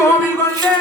கோவில் கொண்டே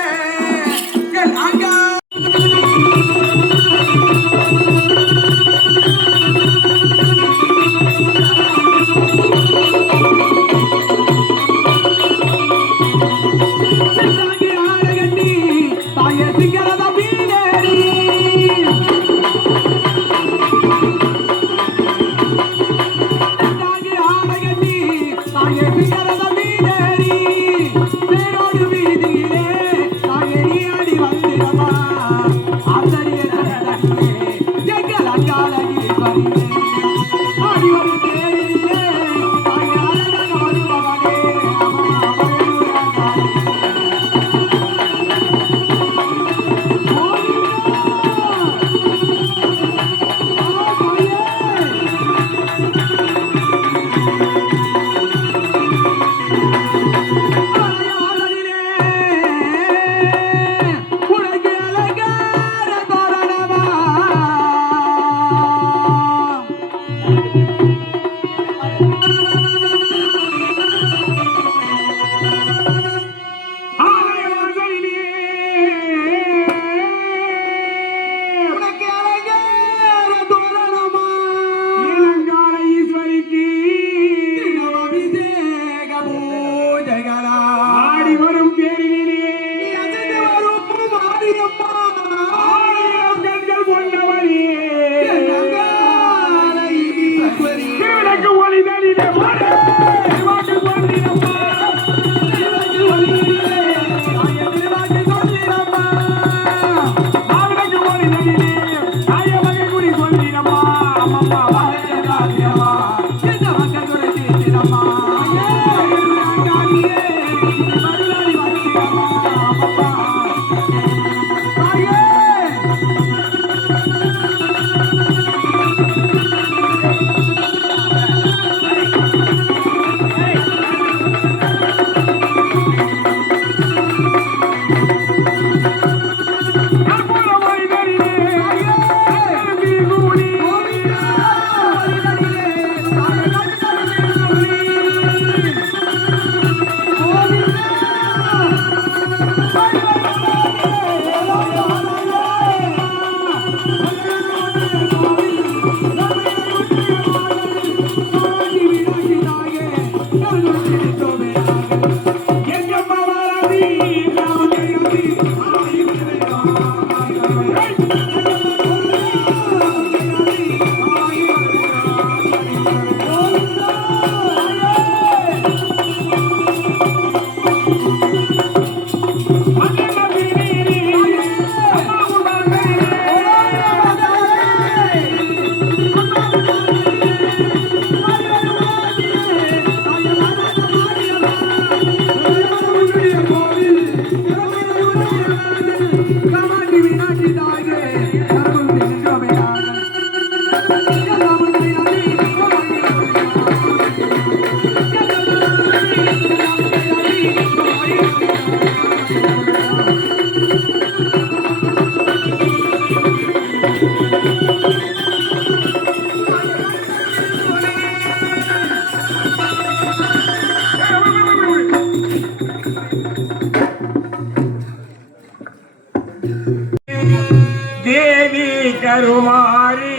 கருமாறி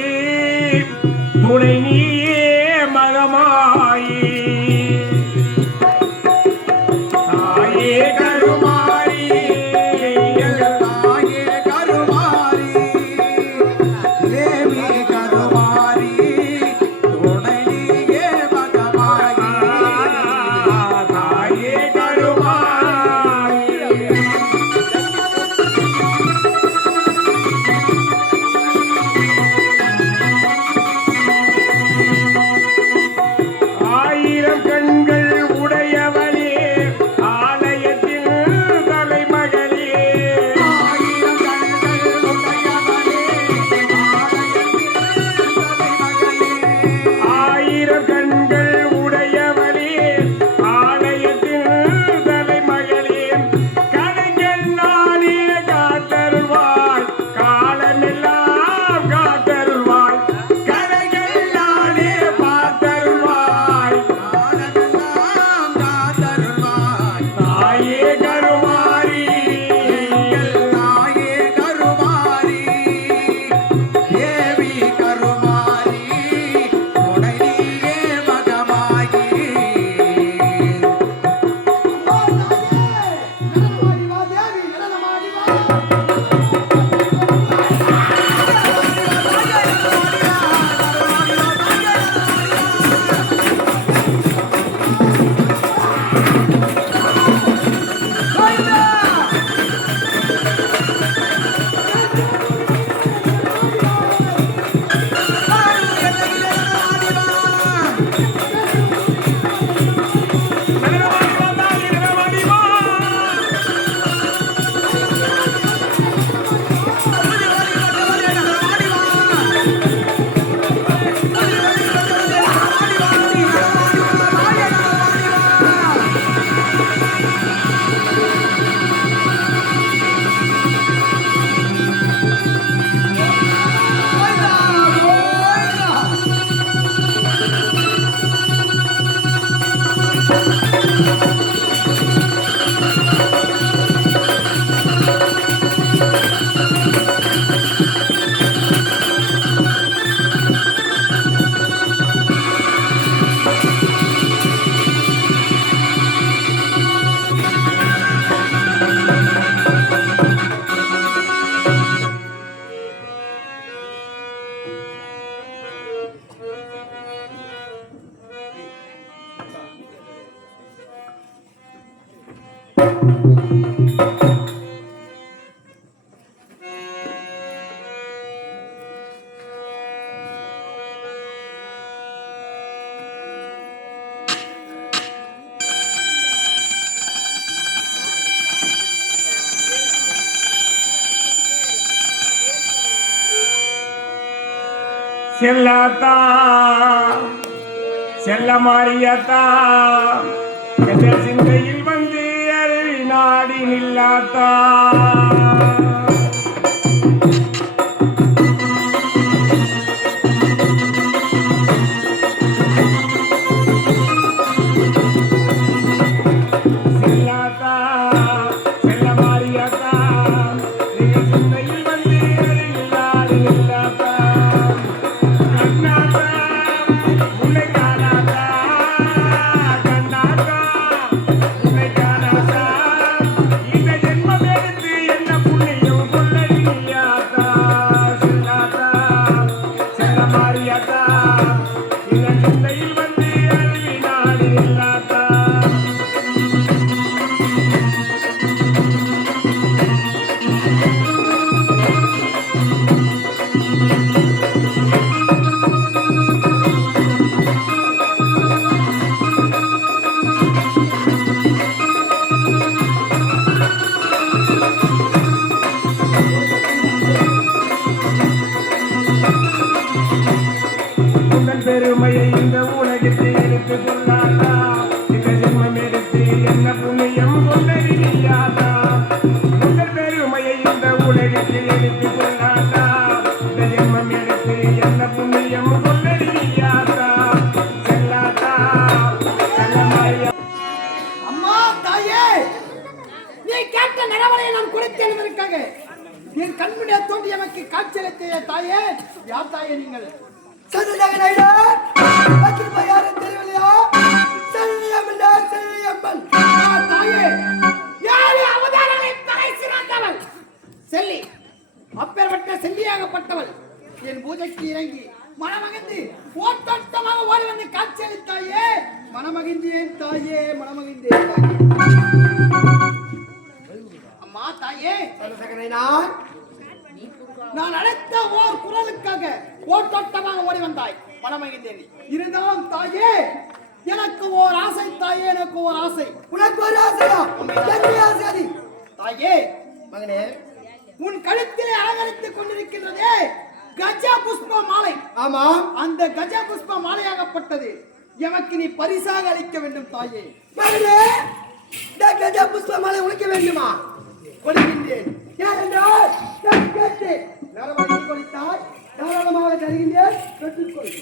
துணை நீயே மகமாயி தாயே கருமாறி தாயே கருமாறி தேவி கருமாறி துணை நீயே மகமாயி தாயே கருமாறி செல்லாத்தா செல்ல மாறியாத்தா என்ற சிந்தையில் வந்து அருவி நாடி நில்லாத்தா செல்லாத்தா செல்ல மாறியாத்தா என்ற சிந்தையில் வந்து அருவி நாடி நில்லாத்தா பெருமையை இந்த உலகிற்கு எடுத்து சொல்லாதா இந்த ஜென்மம் எடுத்து என்ன புண்ணியம் கொண்டறியாதா உங்கள் பெருமையை இந்த உலகிற்கு எடுத்து சொல்லாதா இந்த ஜென்மம் எடுத்து என்ன புண்ணியம் கொண்டறியாதா செல்லாதா செல்லமாயா. அம்மா தாயே, நீ கேட்ட நரவலையை நான் கொடுத்தேன் என்பதற்காக என் கண்முடிய தோண்டி எனக்கு காட்சியளித்த தாயே, யார் தாயே நீங்கள்? தெரியலையா? தாயே, யாரு அவதாரங்களை தலை சிறந்தவள் செல்லி, அப்பேற்பட்ட செல்லியாகப்பட்டவள் என் பூஜைக்கு இறங்கி மனமகிழ்ந்து ஓட்டமாக ஓடி வந்து காட்சியளித்தாயே, மனமகிழ்ந்தேன் தாயே, மனமகிழ்ந்தேன். அம்மா தாயே, நான் அழைத்த ஓர் குரலுக்காக ஓட்டோட்டமாக ஓடி வந்தாய், மனமகிழ்ந்தேன். இருந்தாலும் தாயே, எனக்கு ஓர் ஆசை தாயே, எனக்கு ஓர் ஆசை. உனக்கு ஒரு ஆசையா? ஆசை தாயே. மகனே, உன் கழுத்திலே அலங்கரித்துக் கொண்டிருக்கின்றதே கஜ புஷ்ப மாலை. ஆமா, அந்த கஜ புஷ்ப மாலையாகப்பட்டது எமக்கு நீ பரிசாக அளிக்க வேண்டும் தாயே. மகனே, இந்த கஜ புஷ்ப மாலை உனக்கு வேண்டுமா? கொடுக்கின்றேன். ஏனென்றால் நான் கேட்டேன், நரவழி கொடுத்தாய், தாராளமாக தருகின்றேன், பெற்றுக்கொள்.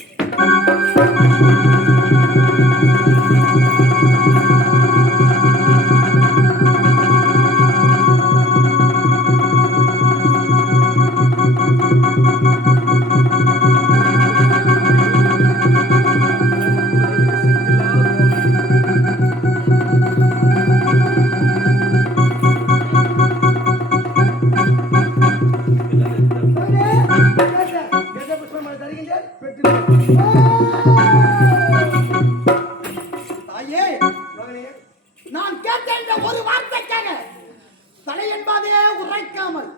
நான் கேட்ட ஒரு வார்த்தைக்காக தலை என்பதே உரைக்காமல்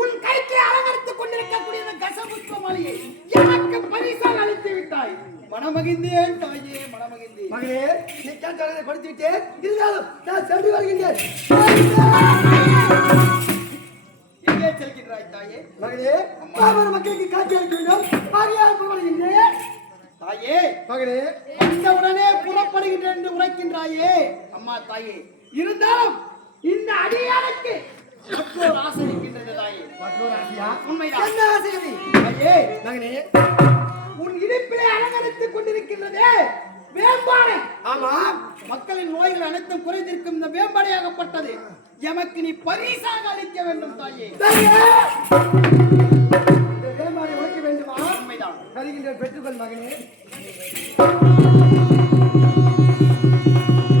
உன் கைக்கு அலங்கரித்துக் கொண்டிருக்கக்கூடிய கசபுஷ்ப மாலையை எனக்கு பரிசாக அளித்து விட்டாய். மனமகிழ்ந்தேன் தாயே, மனமகிழ்ந்தேன். மகளே, நீ கேட்டதை கொடுத்து விட்டேன். இருந்தாலும் நான் சென்று வருகின்றேன். எங்கே செல்கின்றாய் தாயே? மகளே, பாமர மக்களுக்கு காட்சி அளிக்க வேண்டும். ஆகையால் புறப்படுகின்றேன். தாயே, மகளே, வந்தவுடனே புறப்படுகின்றேன் என்று உரைக்கின்றாயே. அம்மா தாயே, இருந்தாலும் இந்த அடியாருக்கு மற்றொரு ஆசை இருக்கின்றது தாயே. மற்றொரு ஆசையா? உண்மைதான். என்ன ஆசை அது? தாயே, மகளே, உன் இடுப்பிலே அலங்கரித்துக் கொண்டிருக்கின்றதே வேம்பாடை. ஆமா, மக்களின் நோய்கள் அனைத்தும் குறைந்திருக்கும் இந்த வேம்பாடையாகப்பட்டது எமக்கு நீ பரிசாக அளிக்க வேண்டும் தாயே. இந்த வேம்பாடை உழைக்க வேண்டுமா? உண்மைதான். வருகின்ற பெற்றுக்கொள் மகனே.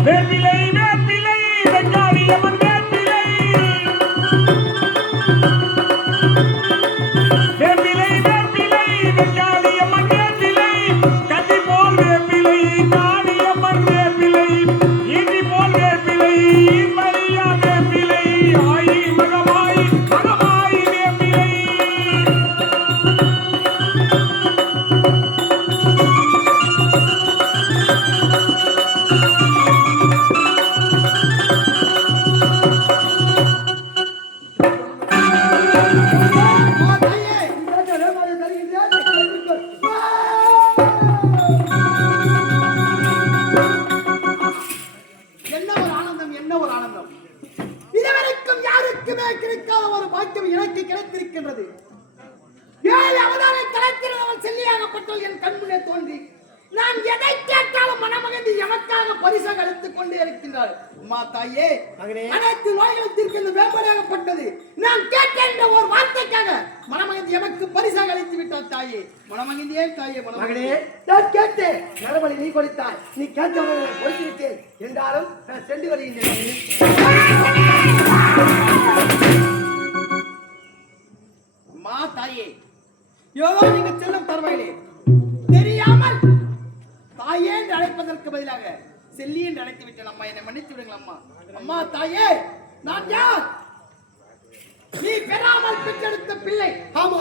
வேப்பிலை வேப்பிலை வெங்காளியம்மன் வேப்பிலை வேப்பிலை வேப்பிலை வெங்காளியம்மன் வேப்பிலை கத்தி போல் வேப்பிலை காளியம்மன் வேப்பிலை இடி போல் வேப்பிலை மரியா வேப்பிலை யாருக்குமே கிடைக்காத ஒரு பாக்கியம் எனக்கு கிடைத்திருக்கின்றது. 7 அவதாரம் கிடைத்திருந்தவள் செல்லியாகப்பட்டவள் என் கண்முன்னே தோன்றி நான் எதை கேட்டாலும் மனமகிழ்ந்து எமக்காக பரிசாக அளித்துக் கொண்டே இருக்கின்றாள். அம்மா தாயே, அனைத்து நோய்களும் தீர்க்க இந்த வேம்படியாகப்பட்டது நான் கேட்டேன் என்ற ஒரு வார்த்தைக்காக மனமகிழ்ந்து எமக்கு பரிசாக அளித்து விட்டாள் தாயே. மனமகிழ்ந்தே தாயே, மகனே நான் கேட்டேன், நலமணி நீ கொடுத்தாய், நீ கேட்டவர்களை கொடுத்திருக்கேன் என்றாலும் நான் சென்று வருகின்றேன். அம்மா தாயே, ஏதோ நீங்க செல்லும் தருவையிலே தெரியாமல் தாயே என்று அழைப்பதற்கு பதிலாக செல்லி என்று அழைத்து விட்டேன். அம்மா, என்னை மன்னித்து விடுங்கள் அம்மா. அம்மா தாயே, நான் யார்? நீ பெறாமல் பெற்றெடுத்த பிள்ளை. ஆமா,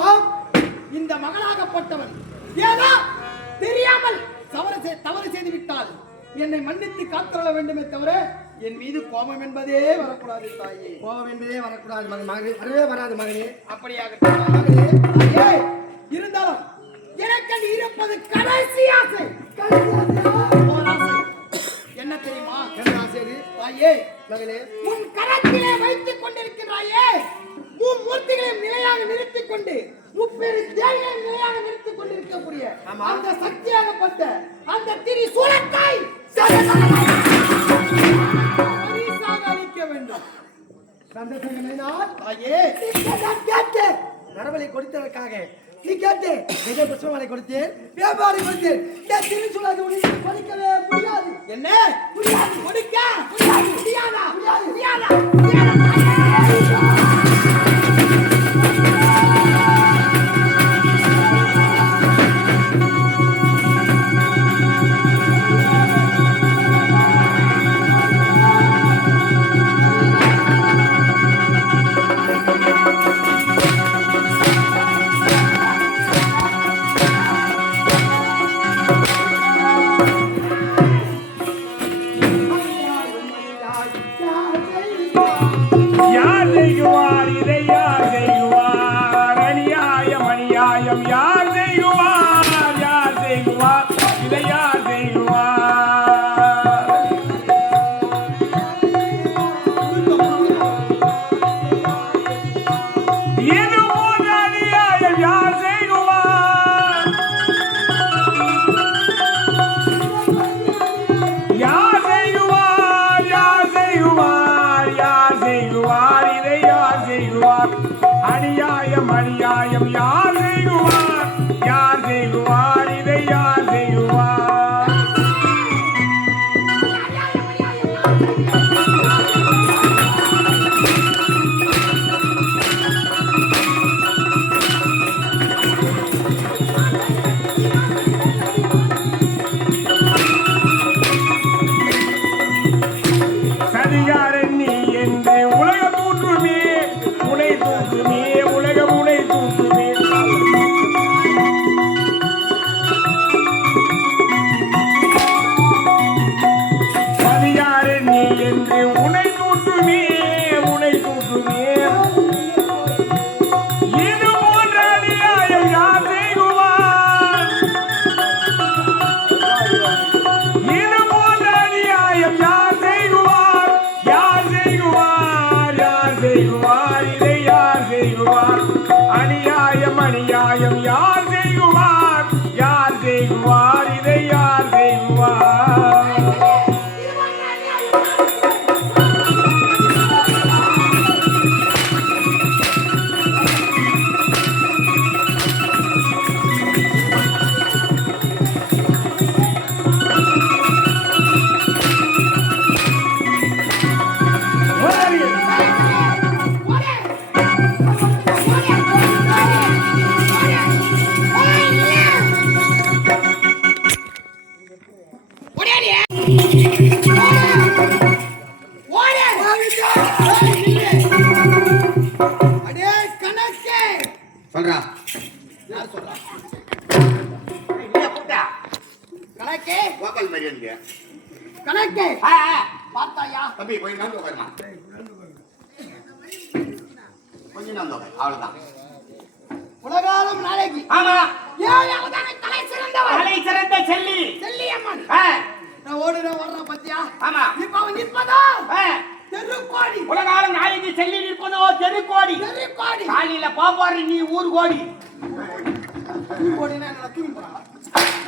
இந்த மகனாகப்பட்டவன் ஏதோ தெரியாமல் தவறு செய்து விட்டால் என்னை மன்னித்து காத்துள்ள வேண்டுமே தவிர என் மீது கோபம் என்பதே வரக்கூடாது தாயே. கோபம் என்பதே வரக்கூடாது மகனே, வரவே வராது மகனே. அப்படியாக தாயே, இருந்தாலும் எனக்கு இருப்பது கடைசி ஆசை. என்ன தெரியுமா? என்ன ஆசை தாயே? மகளே, உன் கரத்திலே வைத்துக் கொண்டிருக்கிறாயே மூர்த்திகளையும் நிலையாக நிறுத்திக் கொண்டு முப்பெரு தேவையை நிலையாக நிறுத்திக் கொண்டிருக்கக்கூடிய அந்த சக்தியாகப்பட்ட அந்த திரிசூலத்தை அளிக்க வேண்டும். தாயே, நரபலி கொடுத்ததற்காக நீ கேட்டு விஜய புஷ்பமாலை கொடுத்தேன், வியாபாரி கொடுத்தேன், திருச்சூழல் கொடுக்கவே முடியாது. என்ன முடியாது? கொடுக்க முடியாதா? முடியாதா? அநியாயம் அநியாயம் யார் செய்வார்? யார் செய்வார்? இதை யார் செய்வார்? சதிகாரன் நீ என்று உலகம் தூற்றுமே, உனை தூற்றுமே, உலகம் உனை தூற்றுமே. சதிகாரன் நீ என்று உனை தூற்றுமே, உனை தூற்றுமே. இது போன்ற அநியாயம் யார் செய்வார்? இது போன்ற அநியாயம் யார் செய்வார்? யார் செய்வார்? யார் செய்வார்? இதை யார் செய்வார்? அநியாயம் அநியாயம் யார் செய்வார்? யார் செய்வார்? இதை யார் செய்வார்? சொல்றா யார் சொல்றா? இல்லையா கூட்டா கணக்கே கோபால் மாதிரி இருக்கு. கணக்கே பார்த்தாயா? தம்பி கொஞ்சம் நாள் உட்காருமா, கொஞ்சம் நாள் உட்காரு, அவ்வளவுதான். உலகாலும் நாளைக்கு ஆமா, ஏழாவதான தலை சிறந்தவர், தலை சிறந்த செல்லி செல்லியம்மன். ஆ, நான் ஓடுறேன் வர்றேன் பத்தியா? ஆமா, இப்ப அவன் நிற்பதோ ஆ, தெருக்கோடி. உலகாலும் நாளைக்கு செல்லி நிற்பதோ தெரு கோடி தெரு கோடி. காலையில போற நீ ஊர் கோடி கோடினா என்ன தூக்கி போறாங்க?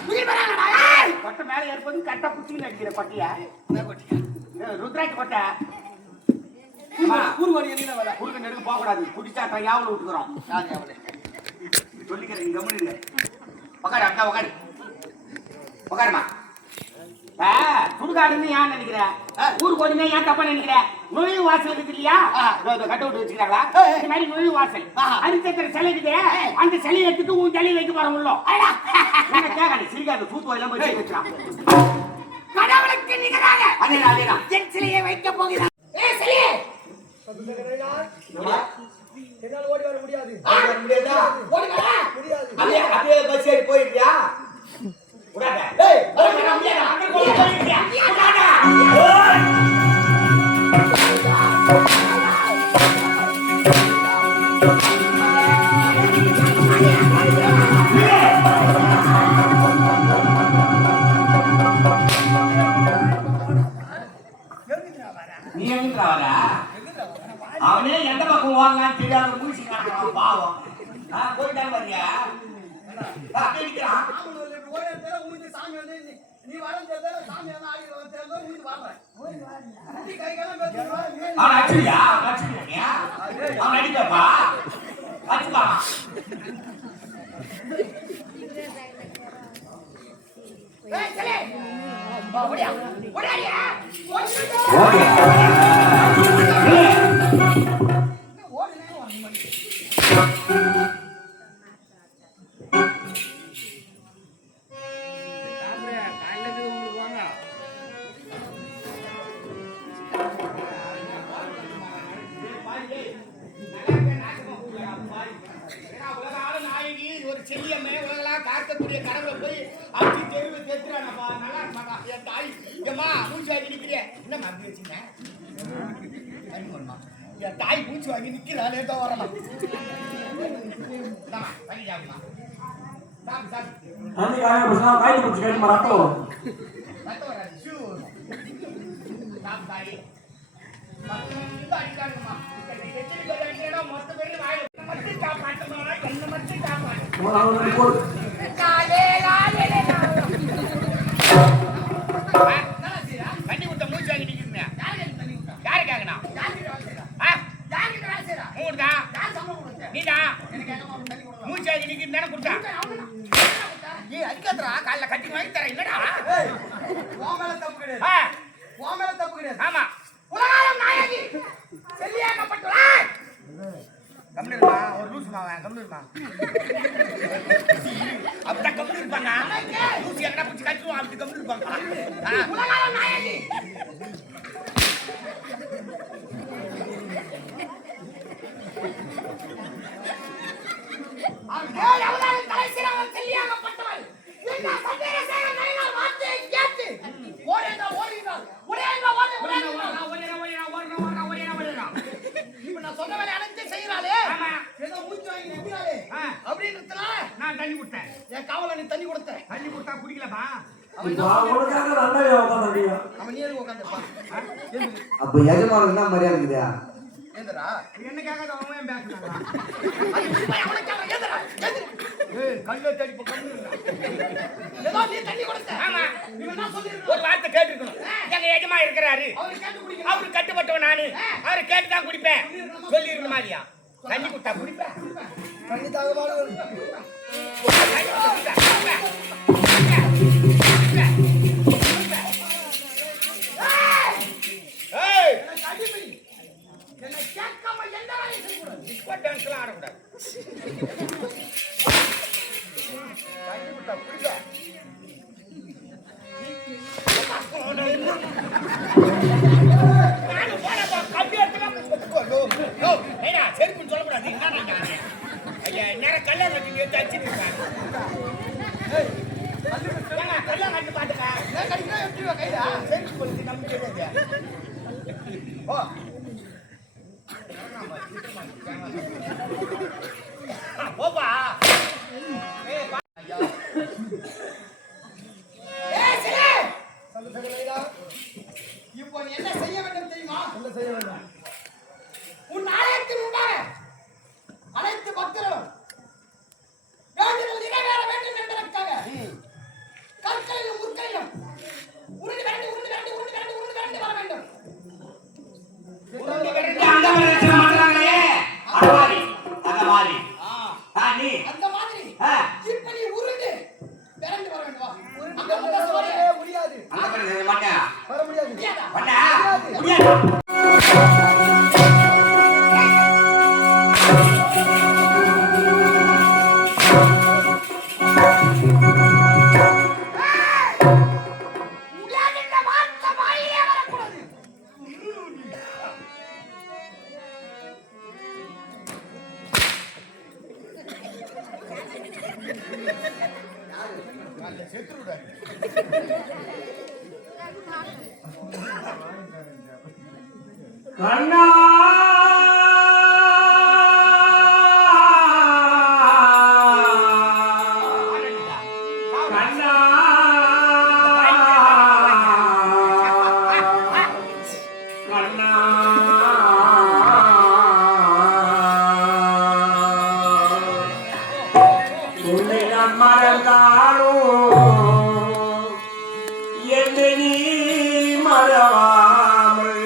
தூக்கி போறாங்கடா. ஏய்! கொட்டை மேல ஏற்பது கட்ட புத்தி நடிக்கிற கொட்டையா என்ன கோட்டியா? ருத்ராட்சி கொட்டை ஊர் கோடி என்ன வேலை? குறுக்க நெடுக்க போக கூடாது குடிச்சா யாவல விட்டுக்கிறோம் யார் யாவலே? சொல்லிக்கிறேன் நீ கம்முனு உக்காரு அக்கா உக்காரு உக்காருமா சுடுகாடுன்னு ஏன் நினைக்கிற ஊர் கோடினா ஏன் தப்பா நினைக்கிற நுழைவு வாசல் இருக்கு இல்லையா கட்ட விட்டு வச்சுக்கிறாங்களா இந்த மாதிரி நுழைவு வாசல் அரிச்சத்திர சிலை இருக்குது அந்த சிலையை எடுத்துட்டு உன் தலையை வைக்க போற உள்ளோம் கேட்காது சிரிக்காது சூத்து எல்லாம் போய் வச்சுக்கலாம் கடவுளுக்கு நிகராக அதேதான் அதேதான் என் சிலையை வைக்க போகிறார். ஏய் சிலையே! என்னால் ஓடி வர முடியாது. ஓடி வா. முடியாது. அப்படியே பஸ் ஏறி போயிட்டியா விடாத ஏய், அங்க போயிட்டியா விடாத நீ எங்க வர அவனே எந்த பக்கம் வாங்கலான்னு தெரியாத மூசிக்கான பாவம் போயிட்டாலும் வரியா அப்படிக்கிறான் அவன் அடிச்சியா அவன் அடிக்கப்பா அடிச்சுப்பான் ஏய் சிலையே! ஓடியா. ஓடியா. ஒரு செல்லியம்மே உலகெல்லாம் காக்கக்கூடிய கடவுளை போய் அடிச்சு தெருவு தெத்துறானப்பா நல்லா இருப்பாங்க என் தாய் ஏம்மா மூச்சு வாங்கி நிக்கிறேன் என்ன மறந்து வச்சுங்க என் தாய் மூச்சு வாங்கி நிக்கிறாளே தான் வரலாம் வாங்கி சாப்பிடுமா சாப்பிடு சாப்பிடு காய் பிடிச்சி கட்டி மறப்போம். ரத்தம் வராது ஷூ சாப்பிடு தாய் அடிக்காதுமா மொத்த பேர் வாய் மட்டும் காப்பாற்றமா என்ன மட்டும் காப்பாற்று தண்ணி விட்ட மூச்சு வாங்கி நிக்கிறீங்க யாரு கேக்கணும் நீதான் மூச்சு வாங்கி நிக்கிறேன் தானே கொடுத்தா நீ அடிக்காதரா காலைல கட்டி வாங்கி தர என்னடா தப்பு கிடையாது. ஆமா உலகாலம் நாயகி செல்லியாகப்பட்டுள்ளார். கம்மிருமா ஒரு லூஸ் மாவன் கம்மிருமா அப்படிதான் கம்மி இருப்பாங்க லூசி எங்கடா பிடிச்சி கட்டுவோம் அப்படி கம்மி இருப்பாங்க உலகாலம் நாயகி அவதாரம் தலை சிறவர் செல்லியாகப்பட்டவள் என்ன சந்திரசேகர நயினார் வார்த்தையை கேட்டு ஓடுகிறார் ஓடுகிறார் இப்ப நான் சொன்ன வேலை அனைத்து செய்யறாளே ஏதோ மூச்சு வாங்கி நிற்கிறாளே அப்படின்றதுனால நான் தண்ணி விட்டேன் என் காவல நீ தண்ணி கொடுத்த தண்ணி கொடுத்தா குடிக்கலப்பா அவன் நீ உட்காந்துருப்பான் அப்ப எஜமானுக்கு என்ன மரியாதை இருக்குதா? ஏந்தரா என்ன கேட்காத அவன் பேசுறாங்க அவனுக்காக ஏந்தரா கல்ல தடி கம்மி ஏதோ நீ தண்ணி கொடுத்த ஆமா இவன் என்ன சொல்லிருக்கான் ஒரு வார்த்தை கேட்டுக்கணும் எங்க எஜமா இருக்கிறாரு அவன் கேட்டு குடிக்கிறான் அவரு கட்டுப்பட்டவன் நானு அவரு கேட்டு தான் குடிப்பேன் சொல்லிருக்க மாதிரியா தண்ணி குட்டா குடிப்பேன் தண்ணி தாகபாடு என்னை கேட்காம எந்த வேலையும் செய்யக்கூடாது இப்போ டான்ஸ்லாம் ஆடக்கூடாது தண்ணி குட்டா குடிப்பேன் நானும் போனப்பா கம்பி எடுத்துலாம் செருப்புன்னு சொல்லக்கூடாது என்ன ஐயா நேரம் கல்யாணம் கட்டி எடுத்து அடிச்சுட்டு இருக்காங்க கல்யாணம் கட்டி பாத்துக்கா கடிக்கா எப்படி கைடா செருப்பு கொடுத்து நம்பிக்கை தெரியாது ஓ போப்பா இப்போ நீ என்ன செய்ய வேண்டும் தெரியுமா என்ன செய்ய வேண்டும்? உன் ஆலயத்தில் உண்டா கண்ணா கண்ணா கண்ணா உன்னை நான் மறந்தாலும் என்னை நீ மறவாமல்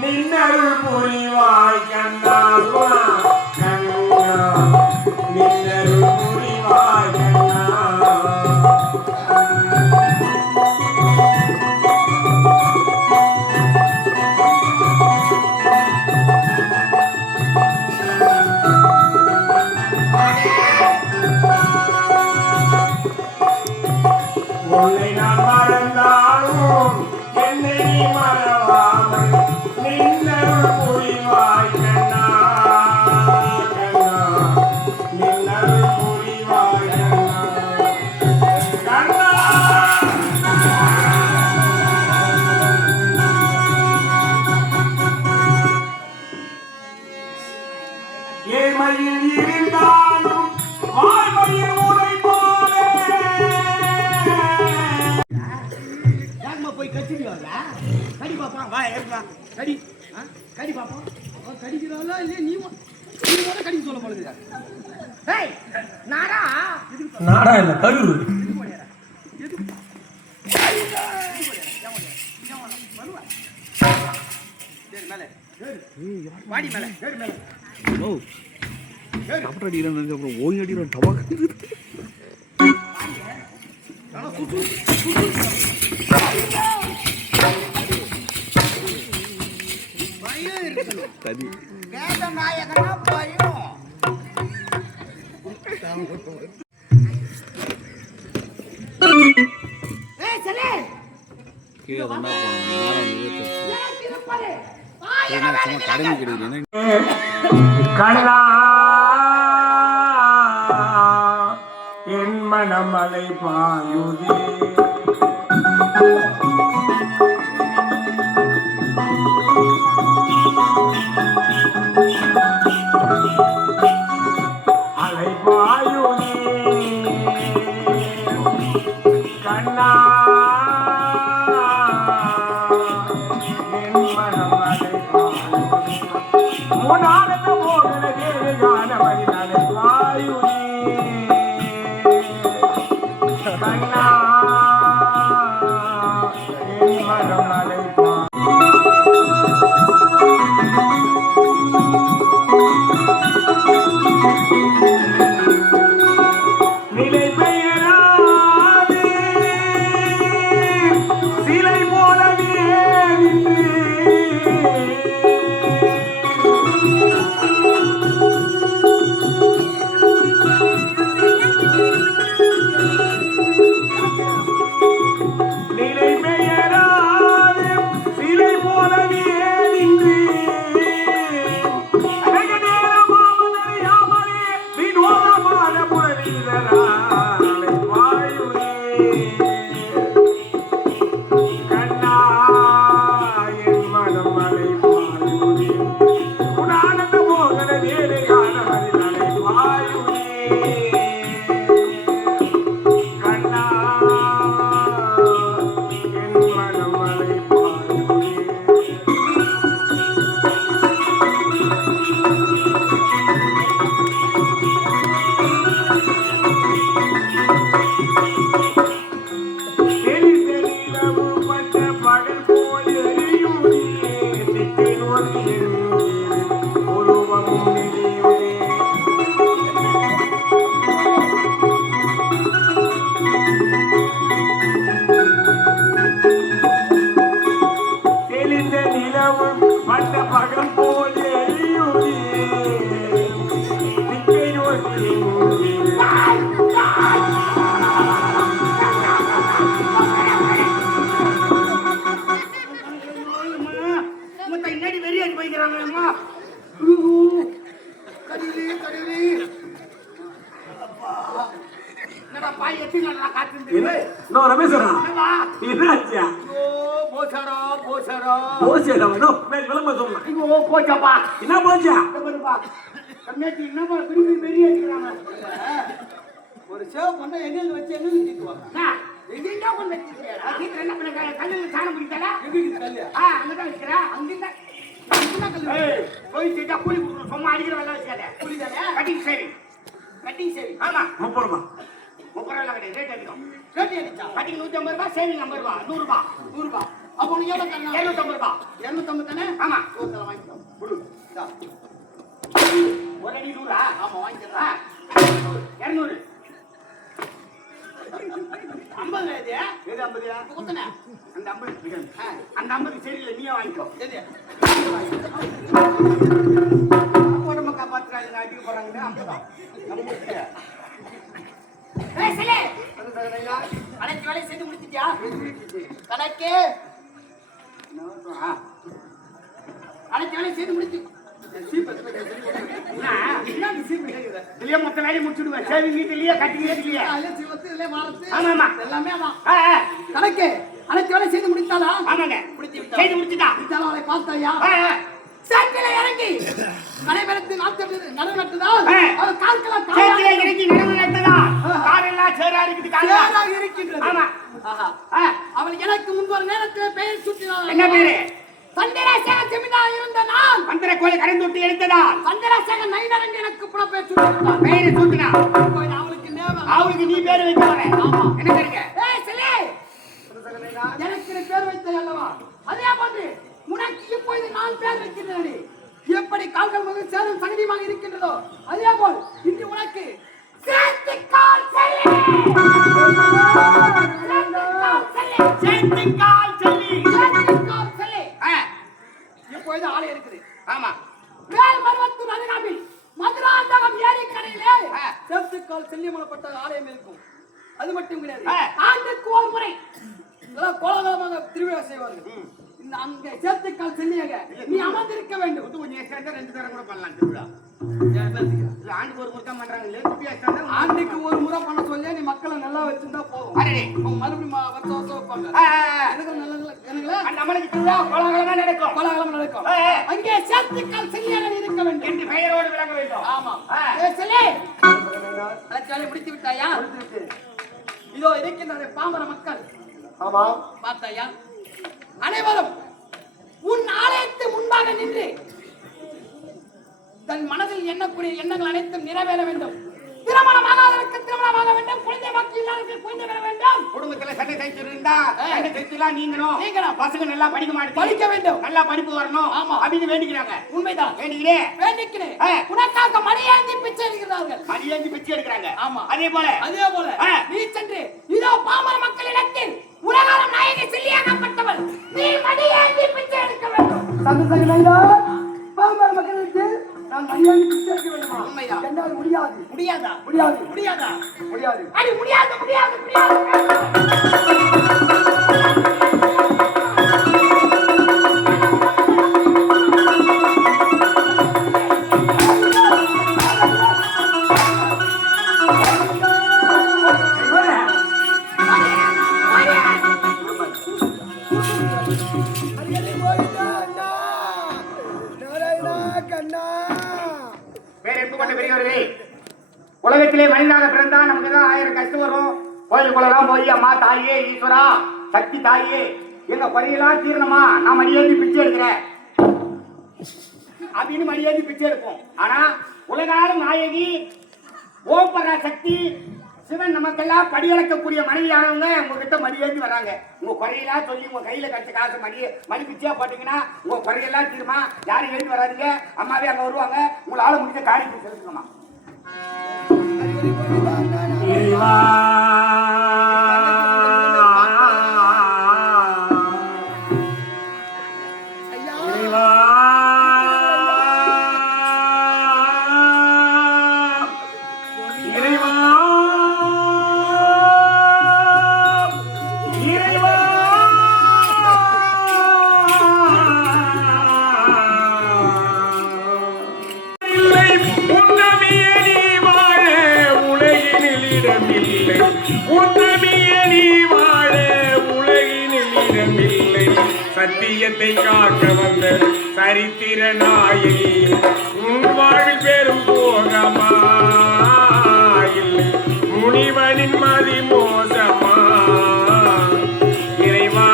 நின்னருள் புரிவாய் கண்ணா கண்ணா நின்னருள் புரிவாய் கண்ணா உன்னை நான் மறந்தாலும் என்னை நீ மறவாமல் நின்னருள் புரிவாய் கண்ணா கண்ணா நின்னருள் புரிவாய் கண்ணா ஏழ்மையில் இருந்தாலும் வாய்மையில் உரைப்பானே வேகமா போய் கடிச்சிடுவாங்க. கடி பாப்பா, வா ஏறுமா. கடி. கடி பாப்பா. அவன் கடிக்கிறாளா இல்லையா நீ கூட கடிக்க சொல்ல போலுங்க. ஏய், நாடா. நாடா இல்ல கழுவு வாடி மேல. ஏறு மேல. டபுள் அடிக்கிறான் அப்புறம் ஓங்கி அடிக்கிறான் டபாக்கு பயம் இருக்கணும். தனி வேத நாயகனா பயம். ஏய் சலே. கீழே வந்தா போனோம் எனக்கு இது பாரு. சும்மா கடமை கிடையாது கண்ணா என் மனமலை பாயுதே அலை பாயுதே கண்ணா என் மனமலை பாயுதே முன்னானது போகிறது காணவரி நலை பாயுதே கண்ணா என் மனமலை நிலை பெயராது சிலை போலவே நின்று நான் காத்திருந்து நோ ரமேஸ்வரா என்னவா? என்னாச்சியா ஐயோ, போச்சாரா போச்சாரா போச்சேடா நோ விளம்ப சொல்லலாம் ஐயோ போச்சாப்பா என்ன போச்சா இந்த பாருப்பா கண்ணாடி என்னப்பா பெரிய பெரிய இருக்கிறாங்க ஒரு சேவ் பண்ண எங்க வச்சு எங்க தீக்குவாங்க எங்கேயா கொண்டு வச்சிருக்கா தீக்கிற என்ன பண்ண கல்லில் சாணம் பிடிக்கல எங்க கல்லு அங்கதான் வைக்கிறா அங்கதான் போய் கேட்டா கூலி கொடுக்கணும் சும்மா அடிக்கிற வேலை வச்சாத கூலி தானே கட்டிங் சரி கட்டிங் சரி ஆமா 30 ரூபா 30 ரூபா கிடையாது ரேட் அதிகம் கேட்டி அடிச்சா கட்டிங் 150 ரூபாய் சேவிங் 50 ரூபாய் 100 ரூபாய் 100 ரூபாய் அப்ப உனக்கு எவ்வளவு தரணும் 250 ரூபாய் 250 தானே ஆமா சோத்துல வாங்கிக்கோ குடு இந்தா. ஒரு அடி 100 ஆமா வாங்கிக்கிறேன் 200 50 இது எது 50 குத்தனே அந்த 50 இருக்கு. அந்த 50 சரியில்லை நீயே வாங்கிக்கோ எது உடம்ப காப்பாத்துறாங்க அடிக்க போறாங்க 50 ஏய் சிலே அனைத்து வேலையை செய்து முடிச்சிட்டியா கணக்கே அனைத்து வேலையை செய்து முடிச்சு என்ன சீப்பு கேக்குது இதுலயே மொத்த வேலையை முடிச்சுடுவேன் சேவிங் இதுலயே கட்டிங் இதுலயே அதுல சிவத்து இதுல வாரத்து ஆமா ஆமா எல்லாமே அதான் கணக்கே அனைத்து வேலையை செய்து முடித்தாளா ஆமாங்க முடித்து விட்டா செய்து முடிச்சுட்டா முடித்தாலும் அவளை பார்த்தாயா சேற்றில இறங்கி கடைபெறத்து நடுநட்டுதான் அவர் கால்களால் சேத்திலே இறங்கி நடவு நட்டதா காரெல்லாம் சேரா இருக்குது காலா சேராக இருக்கின்றது ஆமா அவள் எனக்கு முன்பு ஒரு நேரத்தில் பெயர் சுட்டினாள் என்ன பேரு சந்திரசேக ஜமீன்தார் இருந்த நான் மந்திர கோயிலை கரைந்தொட்டி எடுத்ததா சந்திரசேக நைனரங்க எனக்கு புலப்பெயர் சுட்டினாள் பெயரை சூட்டினா அவளுக்கு நேரம் அவளுக்கு நீ பேரு வைக்க வர ஆமா. என்ன பேருங்க ஏய் சிலே எனக்கு நீ பேர் வைத்தாய் அல்லவா அதே மாதிரி உனக்கு இப்பொழுது நான் பேர் வைக்கின்றேன் எப்படி கால்கள் முதல் சேரும் சகதியமாக இருக்கின்றதோ அதே போல் இன்று உனக்கு சேத்துக்கால் செல்லி சேத்துக்கால் சொல்லி சேத்துக்கால் செல்லி இப்பொழுது ஆலை இருக்குது ஆமா மேல் மருவத்தூர் அருகாமையில் மதுராந்தகம் ஏரிக்கரையிலே சேத்துக்கால் செல்லியமனப்பட்ட ஆலயம் இருக்கும் அது மட்டும் கிடையாது ஆண்டுக்கு ஒரு முறை இதெல்லாம் கோலாகலமாக திருவிழா செய்வார்கள் இந்த அங்க சேத்துக்கால் செல்லியாக நீ அமர்ந்திருக்க வேண்டும் புது கொஞ்சம் எக்ஸ்ட்ரா 2 தரம் கூட பண்ணலாம் திருவிழா இல்ல ஆண்டுக்கு ஒரு முறை தான் பண்றாங்க இல்ல குட்டி எக்ஸ்ட்ரா ஆண்டுக்கு ஒரு முறை பண்ண சொல்லி நீ மக்களை நல்லா வச்சிருந்தா போதும் அரே அவங்க மறுபடியும் வருஷம் வருஷம் வைப்பாங்க எனக்கு நல்ல எனக்குல அந்த அம்மனுக்கு திருவிழா கோலாகலமா நடக்கும் கோலாகலம் நடக்கும் அங்கே சேத்துக்கால் செல்லியாக நீ இருக்க வேண்டும் என்று பெயரோடு விளங்க வேண்டும் ஆமா செல்லி அழைச்சாலே முடித்து விட்டாயா இதோ இருக்கின்ற பாமர மக்கள் ஆமா பார்த்தாயா அனைவரும் உன் ஆலயத்து முன்பாக நின்று தன் மனதில் எண்ணக்கூடிய எண்ணங்கள் அனைத்தும் நிறைவேற வேண்டும் திருமணமாகாதவருக்கு திருமணமாக வேண்டும் குழந்தை பாக்கி இல்லாதவருக்கு குழந்தை பெற வேண்டும் குடும்பத்துல சண்டை தைச்சு இருந்தா சண்டை தைச்சுலாம் நீங்களும் பசங்க நல்லா படிக்க மாட்டேன் படிக்க வேண்டும் நல்லா படிப்பு வரணும் ஆமா. அப்படின்னு வேண்டிக்கிறாங்க உண்மைதான் வேண்டிக்கிறேன் வேண்டிக்கிறேன் உனக்காக மணியாந்தி பிச்சை எடுக்கிறார்கள் மடியேந்தி பிச்சை எடுக்கிறாங்க ஆமா. அதே போல நீ சென்று இதோ பாமர மக்களிடத்தில் உலகாலம் நாயகி செல்லியாகப்பட்டவள் நீ மணியாந்தி பிச்சை எடுக்க வேண்டும் பாமர மக்களிடத்தில் நான் மணியாந்தி பிச்சை எடுக்க வேண்டுமா உண்மைதான் என்னால் முடியாது முடியாதா முடியாது முடியாதா முடியாது அடி முடியாது முடியாது முடியாது உலகத்திலே மனிதனாக பிறந்தா நமக்கு தான் 1000 கஷ்டம் வரும். கோயிலுக்குள்ளலாம் போய் அம்மா தாயே ஈஸ்வரா சக்தி தாயே எங்க குறையெல்லாம் தீரணுமா நான் மடியேந்தி பிச்சை எடுக்கிறேன் அப்படின்னு மடியேந்தி பிச்சை எடுப்போம். ஆனா உலகாலும் நாயகி ஓம் பராசக்தி சிவன் நமக்கெல்லாம் படியளக்கக்கூடிய மனைவியானவங்க உங்ககிட்ட மடியேந்தி வராங்க. உங்க குறையெல்லாம் சொல்லி உங்க கையில கட்ட காசு மடி பிச்சையா போட்டீங்கன்னா உங்க குறையெல்லாம் தீருமா. யாரும் எழுதி வராதுங்க, அம்மாவே அங்க வருவாங்க. உங்களால முடிஞ்ச காரியத்தை செலுத்தணுமா. இறைவா இறைவா இறைவா இறைவா இல்லை உன்னமே நீ வாழ உலகினில் இடமில்லை உன்னை சிறை காக்க வந்த சரித்திர நாயகி உன் வாழ்வில் பெரும் போகமா இல்லை முனிவனின் மதி மோசமா இறைவா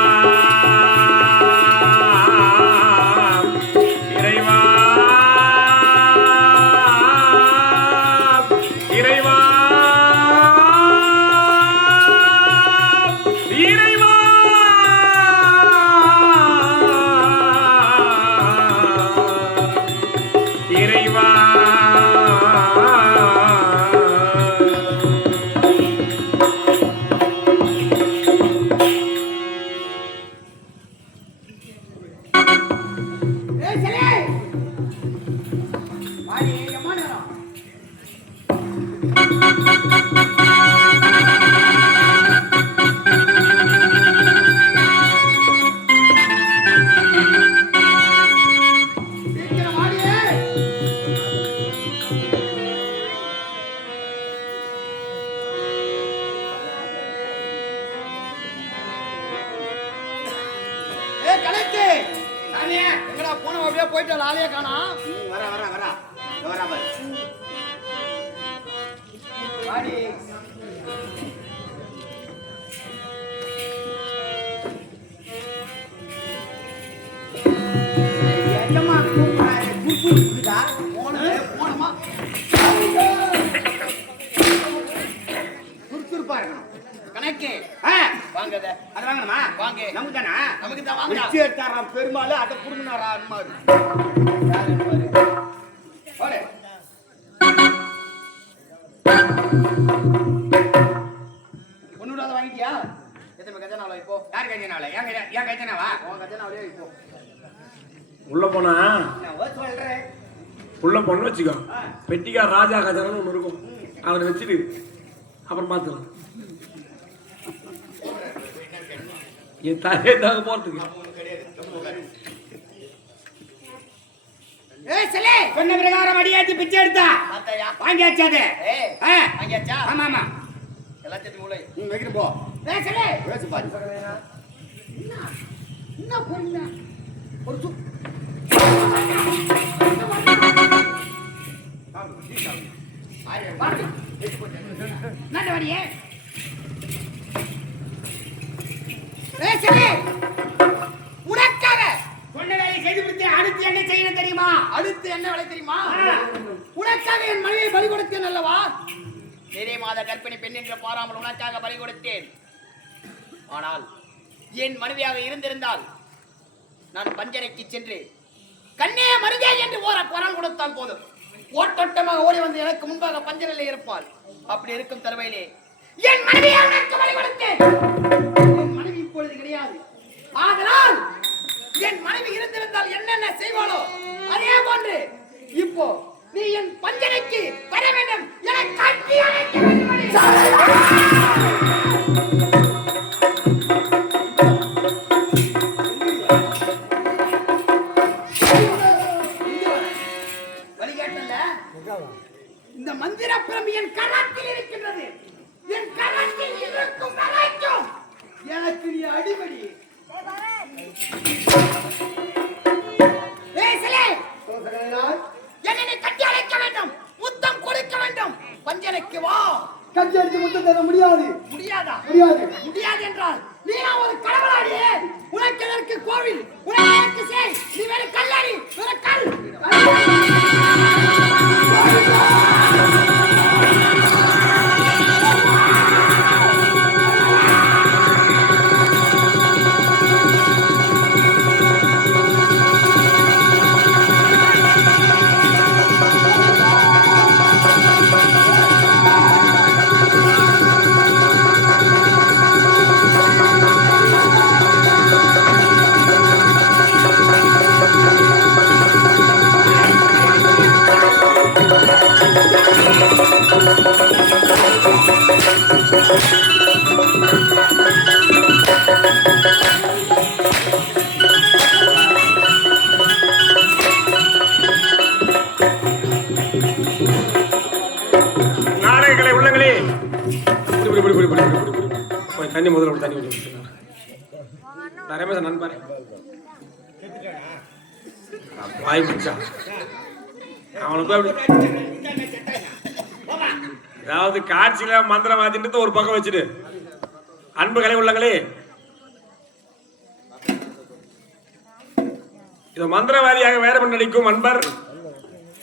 இறைவா இறைவா இறைவா இறைவா ஏய் சலே வாடி எம்மா நேரம் சீக்கிரம் வாடி ஏய் கலெக்டே சாமியே எங்கடா போன அப்படியே போயிட்டு ஆளையே காணோம் வரா பாரு வாடி என்னம்மா கூப்பிடுறாரு? குப்பு இருக்குதா? போனமா சுறுசுறுப்பா இருக்கணும். கணக்கு ஆ, வாங்க அத. அது வாங்கணுமா? வாங்க. நமக்கு தானா? நமக்கு தான் வாங்கடா பிச்சை எடுத்தாராம் பெருமாள், அதை குடும்பினாரா அம்மாரு. போடு. ஒண்ணுடாத வாங்கிட்டியா எத்தனை கஜனாவல இப்போ யார் கஜனாவல? என் கஜனாவா? உன் கஜனாவலே இப்போ உள்ள போனா நான் ஒரு சொல்றேன். உள்ள போன வச்சுக்கோ பெட்டிக்கார் ராஜா கஜானு ஒண்ணு இருக்கும் அவனை வச்சுட்டு அப்புறம் பார்த்துக்கலாம் என் தாயே தாக போறதுக்கு ஏய் சலே சொன்ன பிரகாரம் அடியாச்சு பிச்சை எடுத்தா அத்தையா வாங்கியாச்சு அது. ஏய் ஆ, வாங்கியாச்சா ஆமா ஆமா. எல்லாத்தையும் மூளை நீ வைக்கிட்டு போ. ஏய் சலே பேசு பாரு. என்ன பொண்ணு ஒரு சு உனக்காக சொன்ன வேலையை செய்து முடித்து அடுத்து என்ன செய்யணும் தெரியுமா? அடுத்து என்ன வேலை தெரியுமா உனக்காக என் மனைவியை பலி கொடுத்தேன் அல்லவா நிறைய மாத கர்ப்பிணி பெண் என்று பாராமல் உனக்காக பலி கொடுத்தேன் ஆனால் என் மனைவியாக இருந்திருந்தால் நான் பஞ்சனைக்கு சென்று கண்ணே மருதே என்று குரல் கொடுத்தால் போதும் ஓட்டோட்டமாக ஓடி வந்து எனக்கு முன்பாக பஞ்சனில் இருப்பாள் அப்படி இருக்கும் தருவையிலே என் மனைவியை உனக்கு பலி கொடுத்தேன் என் மனைவி இப்பொழுது கிடையாது ஆதலால் என் மனைவி இருந்திருந்தால் என்னென்ன செய்வாளோ அதே போன்று இப்போ நீ என் பஞ்சனைக்கு வர வேண்டும் என கட்டி அழைக்க வேண்டும் வழிகாட்டல இந்த மந்திர பிரம்பு என் கரத்தில் இருக்கின்றது என் கரத்தில் இருக்கும் வரைக்கும் எனக்கு நீ அடிபடி ஏய் சிலே என்னை கட்டி அழைக்க வேண்டும் முத்தம் கொடுக்க வேண்டும் பஞ்சனைக்கு வா கஞ்சி அடிச்சு முத்தம் தர முடியாது முடியாதா முடியாது முடியாது என்றால் நீ நான் ஒரு கடவுளாடியே உனக்கு எதற்கு கோவில் உனக்கு செய் நீ வேற கல்லாடி வேற கல் நாடகங்களை உள்ளங்களே தண்ணி முதல்ல தண்ணி நான் ரமேஷ் நண்பாரு வாய் மச்சான் அவனுக்கு அப்படி அதாவது காட்சியில மந்திரவாதின்றது ஒரு பக்கம் வச்சுட்டு அன்பு கலை உள்ளங்களே இது மந்திரவாதியாக வேடம் நடிக்கும் அன்பர்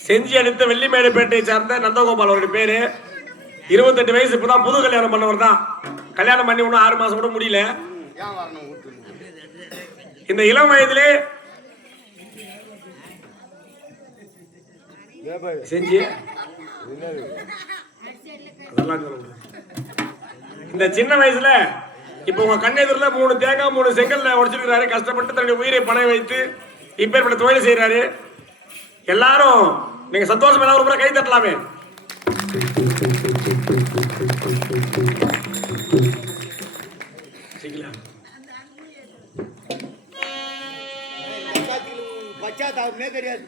செஞ்சி அடுத்த வெள்ளிமேடுபேட்டையை சார்ந்த நந்தகோபால் அவருடைய பேரு 28 வயசு இப்பதான் புது கல்யாணம் பண்ணவர் தான் கல்யாணம் பண்ணி ஒன்னும் 6 மாசம் கூட முடியல இந்த இளம் வயதிலே செஞ்சு இந்த சின்ன வயசுல இப்ப உங்க கண்ணெதிரில 3 தேங்காய் 3 செங்கல்ல உடைச்சிருக்கிறாரு கஷ்டப்பட்டு தன்னுடைய உயிரை பணம் வைத்து இப்பேற்பட்ட தொழில் செய்யறாரு எல்லாரும் நீங்க சந்தோஷம் ஏதாவது ஒரு கை தட்டலாமே பச்சாத்தாவுமே கிடையாது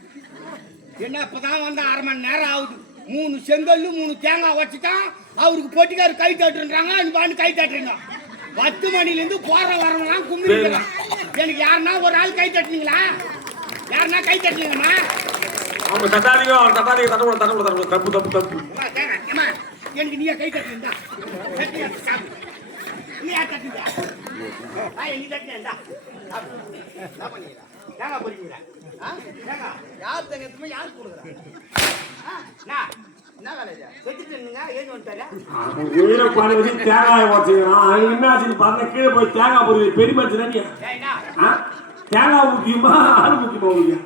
என்ன இப்பதான் வந்து 1/2 மணி நேரம் ஆகுது 3 செங்கல்லு 3 தேங்காய் வச்சுட்டான் அவருக்கு பொட்டிக்காரு கை தட்டுன்றாங்க அனுப்பான்னு கை தட்டுறீங்க 10 மணிலேருந்து போற வரவங்களாம் கும்பிடுறான் எனக்கு யாருன்னா ஒரு ஆள் கை தட்டுனீங்களா யாருன்னா கை தட்டுனீங்கம்மா அவங்க தட்டாதீங்க தட்டக்கூடாது தப்பு தப்பு தப்பு எனக்கு நீயா கை தட்டுறா நீயா தட்டுதா நீ தட்டுறா தேங்காய் பொறிக்கிறா யார் தங்கத்துமே யார் கொடுக்குறா என்ன வேலை உயிரை பாடி வச்சு தேங்காய் உடச்சுக்கிறான் அங்க என்ன ஆச்சுன்னு பாருங்க கீழே போய் தேங்காய் பொறி பெரிய மனுஷனா நீ தேங்காய் முக்கியமா ஆள் முக்கியமா உங்களுக்கு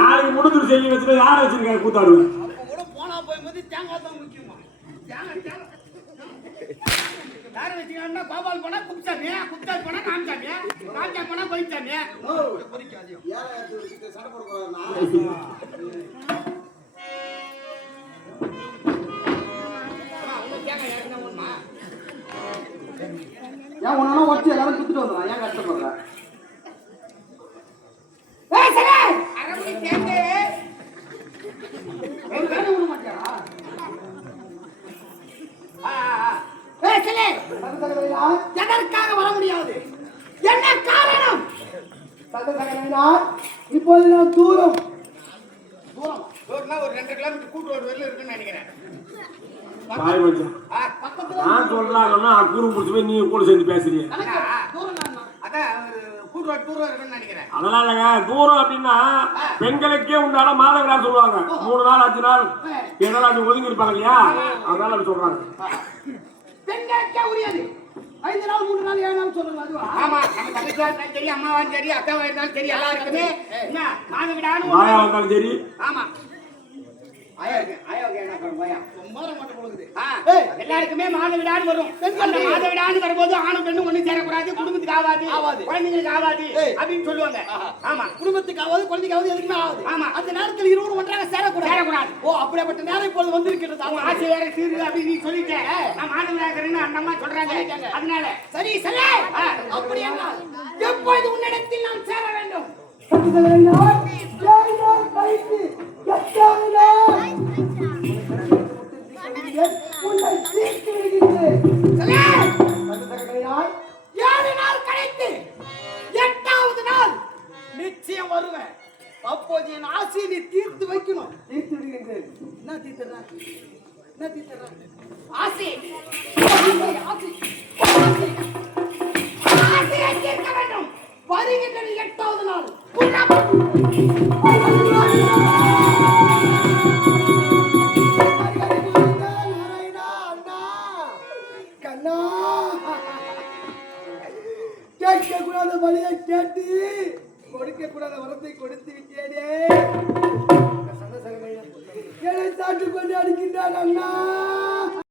நாளைக்கு முடிஞ்சு செல்லி வச்சுட்டு யாரை வச்சிருக்காரு கூத்தாடுவேன் கூட போனா போகும்போது தேங்காய் தான் முக்கியமா தேங்காய் யார வச்சுக்கா கோபால் போனா குப்சாமி குப்சாமி போனா ராமசாமி ராமசாமி போனா கோயில்சாமி ஏன் ஒன்னா ஒட்டி எல்லாரும் குத்துட்டு வந்துடலாம் ஏன் கஷ்டப்படுற எதற்காக வர முடியாது என்ன காரணம் இப்போது நான் தூரம் ஒரு 2 கிலோமீட்டர் கூட்டு ரோடு வரல இருக்குன்னு நினைக்கிறேன் நான் சொல்றாங்கன்னா கூறு முடிச்சு போய் நீங்க கூட சேர்ந்து பேசுறீங்க அதெல்லாம் இல்லைங்க தூரம் அப்படின்னா பெண்களுக்கே உண்டான மாதவிடாய் சொல்லுவாங்க 3 நாள் 5 நாள் இதெல்லாம் அப்படி ஒதுங்கி இருப்பாங்க இல்லையா அதனால அப்படி சொல்றாங்க பெண்களுக்கே உரியது 5 நாள் 3 நாள் 7 நாள் சொல்லுங்க அதுவா ஆமா நம்ம தங்கச்சியா சரி அம்மாவா சரி அக்காவா இருந்தாலும் சரி எல்லாம் இருக்குமே என்ன மாதவிடான்னு மாயா வந்தாலும் சரி ஆமா என்ன பண்ணுவோம் எல்லாருக்குமே மாதவிடான்னு வரும் அந்த மாதவிடான்னு வரும்போது ஆணும் பெண்ணும் ஒண்ணு சேரக்கூடாது குடும்பத்துக்கு ஆகாது குழந்தைங்களுக்கு ஆகாது அப்படின்னு சொல்லுவாங்க ஆமா குடும்பத்துக்கு ஆகாது குழந்தைக்கு ஆகாது எதுக்குமே ஆகாது ஆமா அந்த நேரத்தில் இருவரும் ஒன்றாக சேரக்கூடாது ஓ அப்படிப்பட்ட நேரம் இப்போது வந்திருக்கிறது அவங்க ஆசை வேற தீர்வு அப்படின்னு நீ சொல்லிட்டேன் நான் மாதவிடாக்கிறேன்னு அந்த அம்மா சொல்றாங்க அதனால சரி சரி அப்படி என்றால் எப்போது உன்னிடத்தில் நான் சேர வேண்டும் ஏழு நாள் கழித்து 8வது நாள் நிச்சயம் வருவேன் அப்போது என் ஆசையை நீ தீர்த்து வைக்கணும் தீர்த்து விடுகின்றேன் என்ன தீர்த்துறா ஆசை ஆசையை தீர்க்க வேண்டும் வருகின்ற 8வது நாள் கேட்கக்கூடாத வழியை கேட்டு கொடுக்கக்கூடாத வரத்தை கொடுத்து விட்டேனே என்னை சாட்டு கொண்டு அடிக்கின்றான் அண்ணா